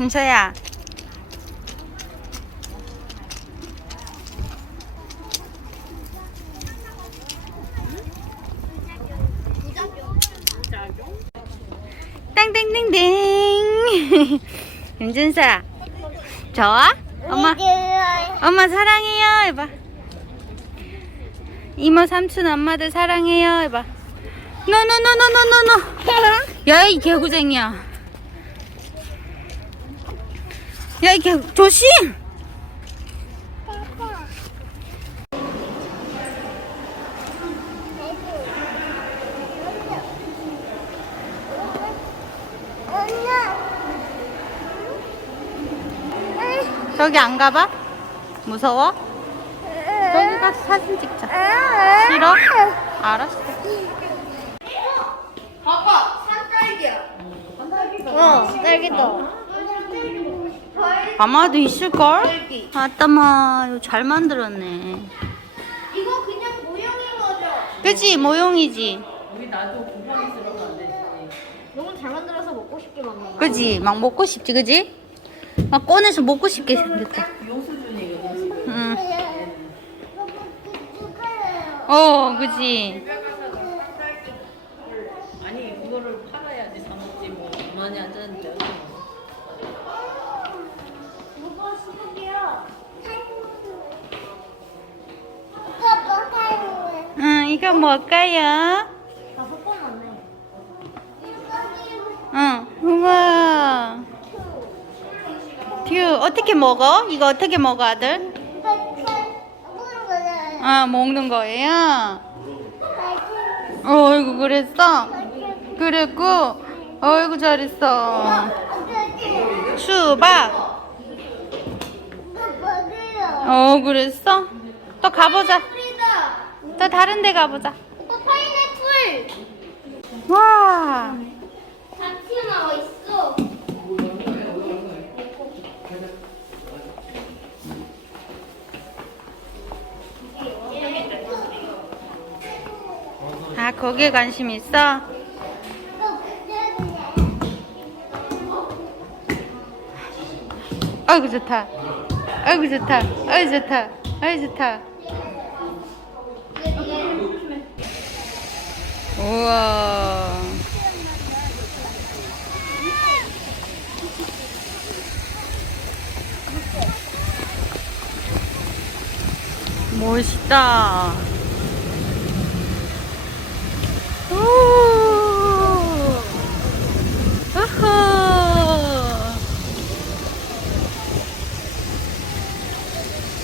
준서야. 땡땡땡땡. 윤준서야. 좋아? 엄마. 엄마 사랑해요. 해봐. 이모 삼촌 엄마들 사랑해요. 해봐. 노노노노노노노. 야이 개구쟁이야. 야이 개 조심. 저기 안 가봐? 무서워? 저기 가서 사진 찍자. 싫어? 알았어. 봐봐, 산딸기야. 어, 딸기도. 아마도 있을걸? 아따마, 이거 잘 만들었네. 이거 그냥 모형인 거죠? 그치? 모형이지? 너무 잘 만들어서 먹고 싶게 거. 그지? 막 먹고 싶지, 그지? 막 꺼내서 먹고 싶게 생겼다. 응. 어, 그지? 아니 그거를 팔아야지 사 먹지 뭐 앉았는데 어디 뭐가 이거 뭘까요? 응. 우와. 듀, 어떻게 먹어? 이거 어떻게 먹어, 아들? 아, 먹는 거예요? 어이구, 그랬어? 그랬고, 어이구, 잘했어. 수박. 어, 그랬어? 또 가보자. 또 다른 데 가보자. 파인애플! 와. 다 튀어나와 있어. 아, 거기에 관심 있어? 아이고, 좋다. 아이고, 좋다. 아이고, 좋다. 아이고, 좋다. 우와. 멋있다.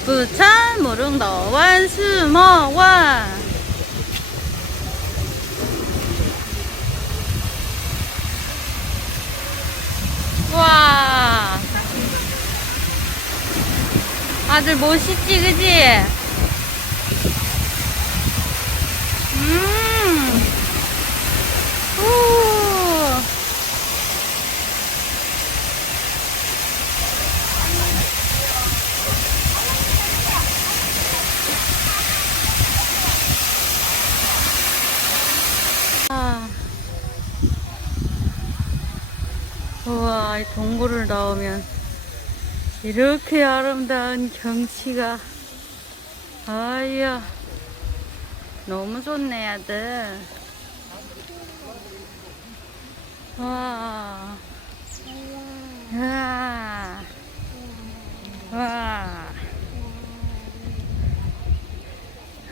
부천 무릉도 원수모원 와 아들 멋있지 그지? 음. 오. 아. 우와, 이 동굴을 나오면 이렇게 아름다운 경치가 아야 너무 좋네 아들 와 와. 와.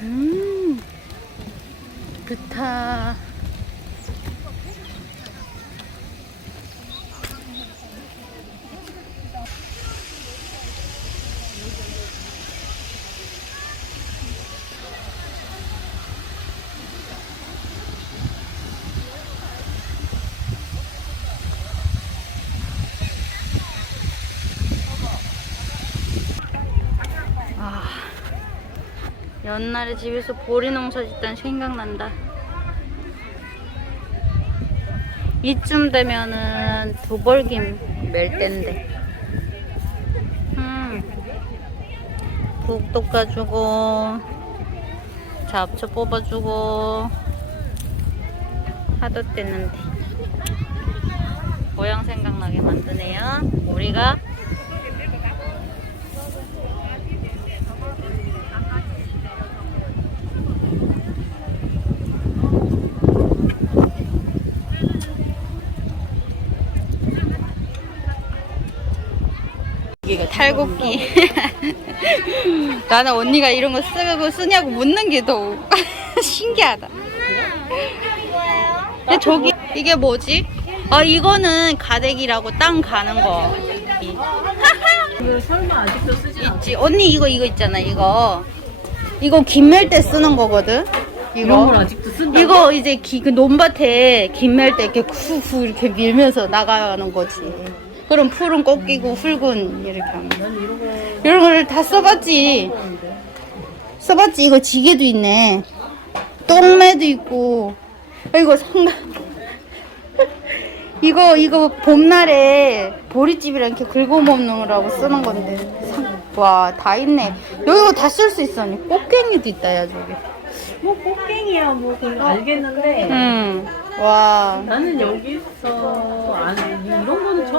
음. 좋다. 옛날에 집에서 보리 농사 짓던 생각난다. 이쯤 되면은 두벌김 멜 때인데. 음, 북 닦아주고, 잡초 뽑아주고, 하도 때는데. 고향 생각나게 만드네요. 우리가 탈곡기. 나는 언니가 이런 거 쓰고 쓰냐고 묻는 게 더 신기하다. 근데 저기 이게 뭐지? 아 이거는 가대기라고 땅 가는 거. 이- 이거 설마 아직도 쓰지? 있지. 언니 이거 이거 있잖아 이거. 이거 김멜 때 쓰는 거거든. 이런 걸 이거. 아직도 쓴다? 이거 이제 기, 그 논밭에 김멜 때 이렇게 후후 이렇게 밀면서 나가는 거지. 그럼 풀은 꺾이고 흙은 이렇게 하면. 난 이런 거 거를 다 써봤지. 써봤지. 이거 지게도 있네. 똥매도 있고. 아, 이거 상당. 이거 이거 봄날에 보리집이랑 이렇게 긁어 먹느라고 쓰는 건데. 와 다 있네. 여기 이거 다 쓸 수 있어. 언니. 꽃갱이도 있다 야 저기. 뭐 꽃갱이야 뭐 그건 알겠는데 응. 와. 나는 여기서 안 이런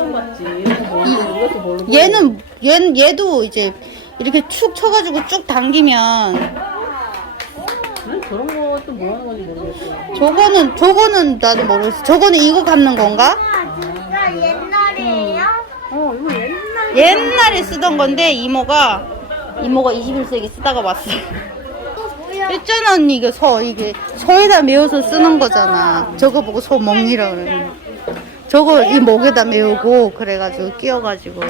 처음 봤지. 모르고 이것도 모르고. 얘는 얘 얘도 이제 이렇게 축 쳐가지고 쭉 당기면 난 저런 것도 뭐 하는 건지 모르겠어. 저거는 저거는 나도 모르겠어. 저거는 이거 감는 건가? 아, 진짜 옛날이에요? 어 이거 옛날. 옛날에 쓰던 건데 이모가 이모가 21세기 쓰다가 왔어. 뭐야? 있잖아 언니 이거 서 이게 서에다 메워서 쓰는 거잖아. 저거 보고 소 먹니라 그러는. 저거 이 목에다 메우고 그래가지고 끼워가지고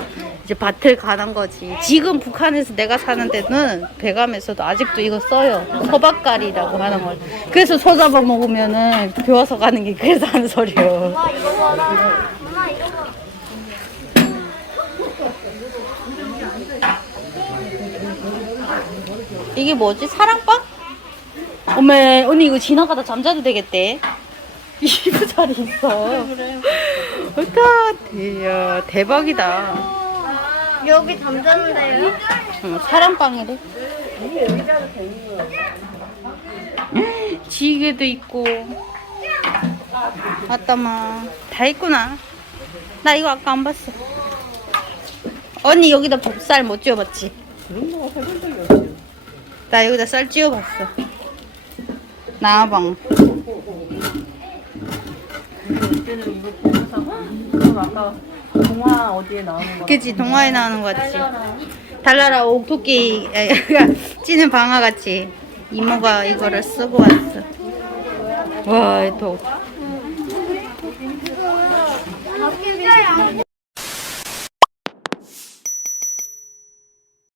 이제 밭을 가는 거지. 지금 북한에서 내가 사는 데는 배감에서도 아직도 이거 써요. 서박갈이라고 하는 걸. 그래서 소 잡아 먹으면은 배워서 가는 게 그래서 하는 소리요. 이게 뭐지? 사랑방? 어머, 언니 이거 지나가다 잠자도 되겠대. 이거 자리 있어. 그래. 야, 대박이다. 여기 잠자는데요? 응, 사랑방이래. 지게도 있고. 아따마. 다 있구나. 나 이거 아까 안 봤어. 언니 여기다 좁쌀 못 찌워봤지? 그런 거 해본 적이 없지. 나 여기다 쌀 찌워봤어. 나방. 이때는 이거 보고서 그 아까 동화 어디에 나오는 거. 그치, 동화에 나오는 거 같지? 달라라 옥토끼 찌는 방아 같이 이모가 이거를 쓰고 왔어. 와, 또